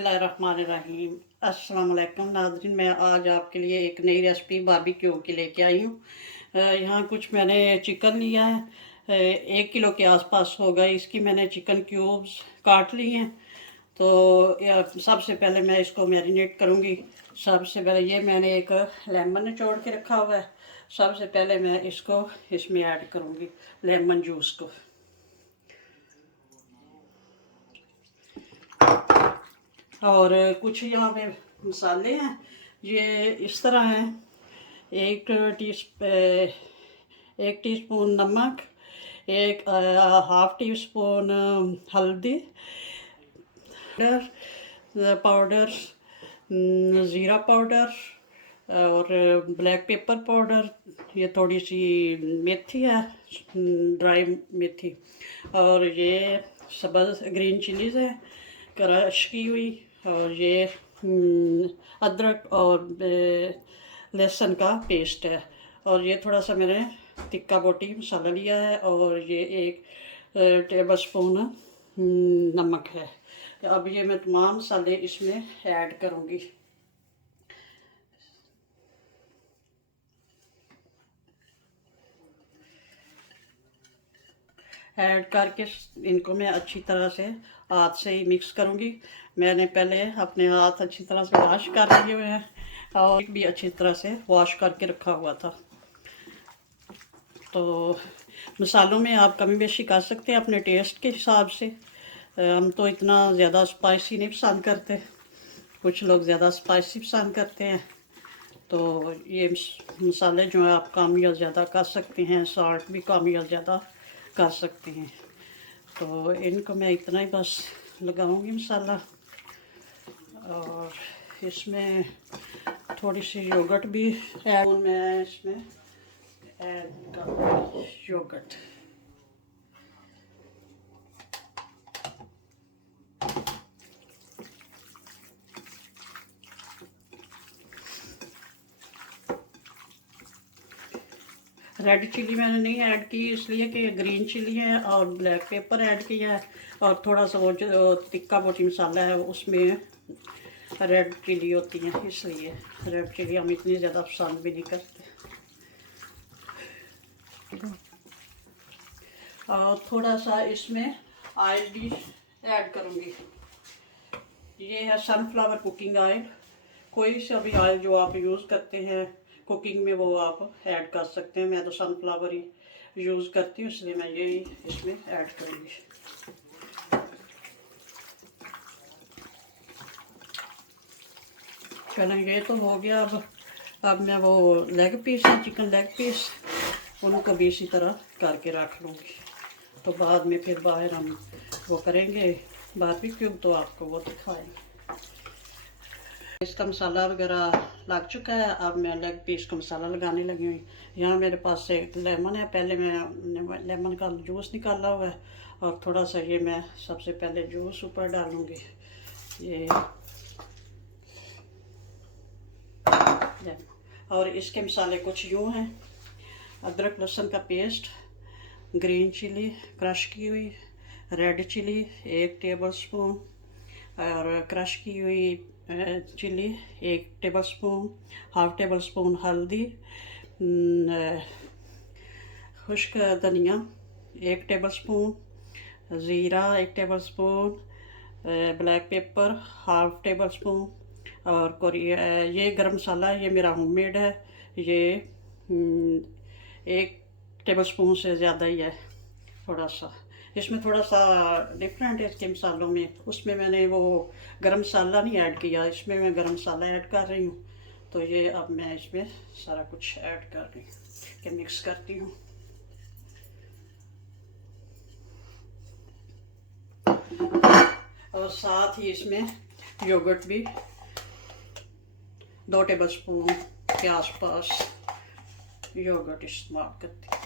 बिस्मिल्लाहिर्रहमानिर्रहीम। अस्सलाम वालेकुम नाज़रीन, मैं आज आपके लिए एक नई रेसिपी बारबेक्यू की लेके आई हूँ। यहाँ कुछ मैंने चिकन लिया है, 1 किलो के आसपास होगा। इसकी मैंने चिकन क्यूब्स काट लिए हैं। तो सबसे पहले मैं इसको मैरिनेट करूँगी। सबसे पहले ये मैंने एक लेमन निचोड़ के रखा हुआ है। सबसे पहले मैं इसको इसमें ऐड करूँगी, लेमन जूस को। और कुछ यहाँ पे मसाले हैं, ये इस तरह हैं। एक टी एक टीस्पून नमक, एक हाफ टी स्पून हल्दी पाउडर, ज़ीरा पाउडर और ब्लैक पेपर पाउडर। ये थोड़ी सी मेथी है, ड्राई मेथी। और ये सब्ज़ ग्रीन चिलीज़ है क्रश की हुई। और ये अदरक और लहसुन का पेस्ट है। और ये थोड़ा सा मैंने टिक्का बोटी मसाला लिया है। और ये एक टेबल स्पून नमक है। अब ये मैं तमाम मसाले इसमें ऐड करूँगी। ऐड करके इनको मैं अच्छी तरह से हाथ से ही मिक्स करूँगी। मैंने पहले अपने हाथ अच्छी तरह से वॉश कर लिए हुए हैं और भी अच्छी तरह से वॉश करके रखा हुआ था। तो मसालों में आप कमी बेशी कर सकते हैं अपने टेस्ट के हिसाब से। हम तो इतना ज़्यादा स्पाइसी नहीं पसंद करते, कुछ लोग ज़्यादा स्पाइसी पसंद करते हैं। तो ये मसाले जो है आप कम या ज़्यादा कर सकते हैं, सॉल्ट भी कम या ज़्यादा कर सकते हैं। तो इनको मैं इतना ही बस लगाऊंगी मसाला। और इसमें थोड़ी सी योगर्ट भी ऐड, मैं इसमें ऐड करूँगी योगर्ट। रेड चिली मैंने नहीं ऐड की इसलिए कि ग्रीन चिली है और ब्लैक पेपर ऐड किया है। और थोड़ा सा वो जो टिक्का बोटी मसाला है उसमें रेड चिली होती है, इसलिए रेड चिली हम इतनी ज़्यादा पसंद भी नहीं करते। और थोड़ा सा इसमें ऑयल भी ऐड करूँगी। ये है सनफ्लावर कुकिंग ऑयल। कोई सा भी ऑयल जो आप यूज़ करते हैं कुकिंग में वो आप ऐड कर सकते हैं। मैं तो सनफ्लावर ही यूज़ करती हूँ, इसलिए मैं यही इसमें ऐड करूँगी। चलो ये तो हो गया। अब मैं वो लेग पीस है, चिकन लेग पीस, उनको भी इसी तरह करके रख लूँगी। तो बाद में फिर बाहर हम वो करेंगे बारबेक्यू, तो आपको वो दिखाएंगे। इसका मसाला वगैरह लग चुका है। अब मैं लेग पीस का मसाला लगाने लगी हुई। यहाँ मेरे पास एक लेमन है, पहले मैं लेमन का जूस निकाला हुआ है। और थोड़ा सा ये मैं सबसे पहले जूस ऊपर डालूँगी। ये और इसके मसाले कुछ यूँ हैं: अदरक लहसुन का पेस्ट, ग्रीन चिली क्रश की हुई, रेड चिली 1 टेबल स्पून, और क्रश की हुई chilli 1 tablespoon, half tablespoon हल्दी, खुश्क धनिया 1 टेबल स्पून, ज़ीरा 1 tablespoon, black pepper half tablespoon. और ये गरम मसाला ये मेरा होममेड है। ये 1 टेबल स्पून से ज़्यादा ही है। थोड़ा सा इसमें थोड़ा सा डिफरेंट है इसके मसालों में। उसमें मैंने वो गरम मसाला नहीं ऐड किया, इसमें मैं गरम मसाला ऐड कर रही हूँ। तो ये अब मैं इसमें सारा कुछ ऐड कर रही हूँ कि मिक्स करती हूँ। और साथ ही इसमें योगर्ट भी 2 टेबल स्पून के आसपास योगर्ट इस्तेमाल करती हूँ।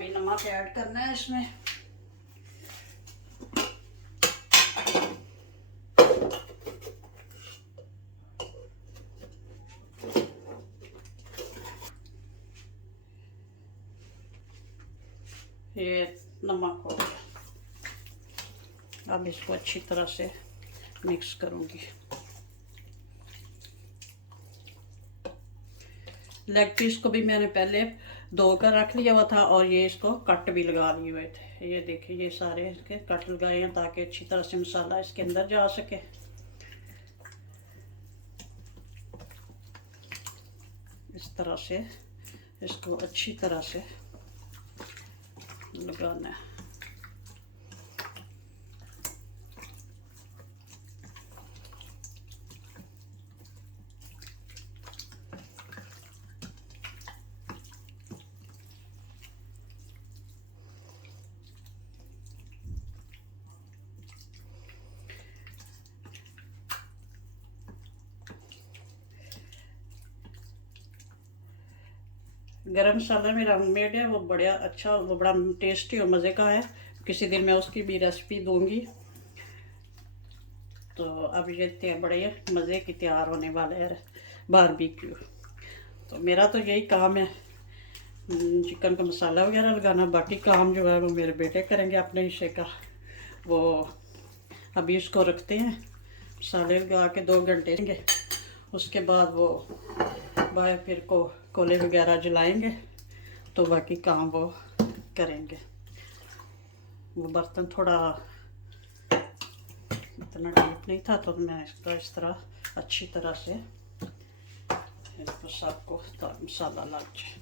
अभी नमक ऐड करना है इसमें। ये नमक हो गया। अब इसको अच्छी तरह से मिक्स करूँगी। लेग पीस को भी मैंने पहले धो कर रख लिया हुआ था और ये इसको कट भी लगा लिए हुए थे। ये देखिए ये सारे इसके कट लगाए हैं ताकि अच्छी तरह से मसाला इसके अंदर जा सके। इस तरह से इसको अच्छी तरह से लगाना है। गरम मसाला मेरा होममेड है, वो बढ़िया अच्छा, वो बड़ा टेस्टी और मज़े का है। किसी दिन मैं उसकी भी रेसिपी दूंगी। तो अब ये बड़े मज़े की तैयार होने वाले हैं बारबेक्यू। तो मेरा तो यही काम है चिकन का मसाला वगैरह लगाना। बाकी काम जो है वो मेरे बेटे करेंगे अपने हिस्से का। वो अभी इसको रखते हैं मसाले लगा के 2 घंटे देंगे। उसके बाद वो बाहर फिर कोले वगैरह जलाएंगे तो बाकी काम वो करेंगे। वो बर्तन थोड़ा इतना डीप नहीं था तो मैं इसका इस तरह अच्छी तरह से इसको सबको मसाला लग जाए।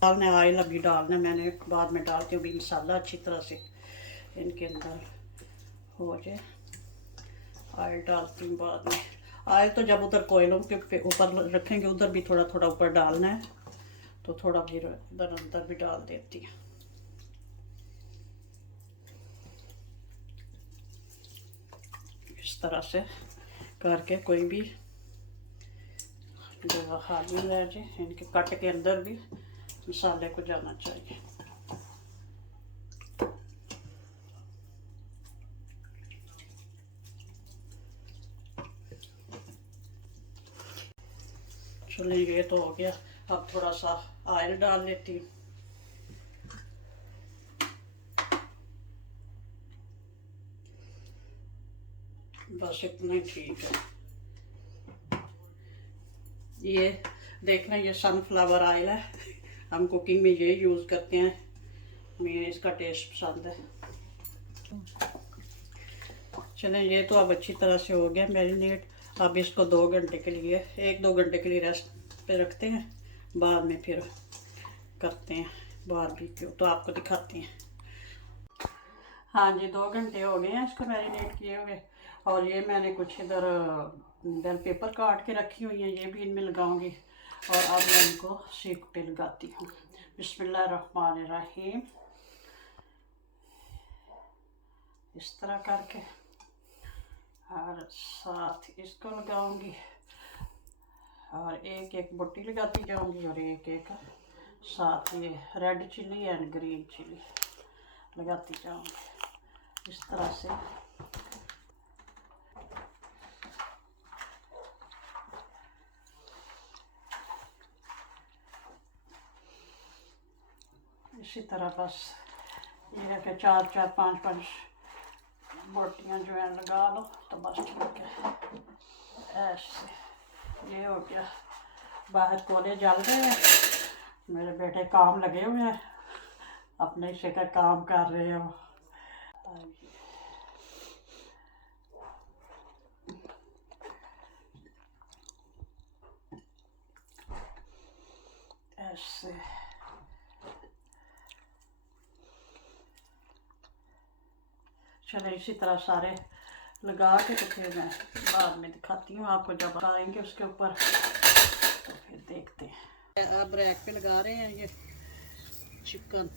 डालना ऑयल अभी डालना, मैंने बाद में डालती हूँ। अभी मसाला अच्छी तरह से इनके अंदर हो जाए। ऑयल डालती हूँ बाद में। ऑयल तो जब उधर कोयलों के ऊपर रखेंगे उधर भी थोड़ा थोड़ा ऊपर डालना है, तो थोड़ा फिर इधर अंदर भी डाल देती हूँ। इस तरह से करके कोई भी जगह खाली रह जाए, इनके कट के अंदर भी मसाले को जाना चाहिए। चलिए ये तो हो गया। अब थोड़ा सा ऑयल डाल लेती हूँ। बस इतना ही ठीक है। ये देखना, ये सनफ्लावर ऑयल है, हम कुकिंग में ये यूज़ करते हैं। मुझे इसका टेस्ट पसंद है। चलें ये तो अब अच्छी तरह से हो गया मैरिनेट। अब इसको 2 घंटे के लिए 1-2 घंटे के लिए रेस्ट पे रखते हैं। बाद में फिर करते हैं बारबेक्यू, तो आपको दिखाते हैं। हाँ जी 2 घंटे हो गए हैं इसको मैरिनेट किए हुए। और ये मैंने कुछ इधर बेल पेपर काट के रखी हुई है, ये भी इनमें लगाऊंगी। और अब मैं इनको सीख पे लगाती हूँ। बिस्मिल्लाहिर्रहमानिर्रहीम। इस तरह करके और साथ इसको लगाऊंगी और एक एक बुट्टी लगाती जाऊंगी और एक एक साथ ये red chilli and green chilli लगाती जाऊंगी इस तरह से। इसी तरह बस ये है कि 4-4 5-5 बोटियाँ जो है लगा लो तो बस ठीक है। ऐसे ये हो गया। बाहर कोले जल रहे हैं, मेरे बेटे काम लगे हुए हैं, अपने हिस्से का काम कर रहे हो। ऐसे चलो इसी तरह सारे लगा के तो फिर मैं बाद में दिखाती हूँ आपको। जब आएंगे उसके ऊपर तो फिर देखते हैं। अब रैक पे लगा रहे हैं ये चिकन।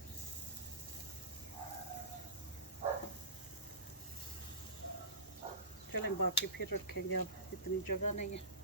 चलें बाकी फिर रखेंगे, अब इतनी जगह नहीं है।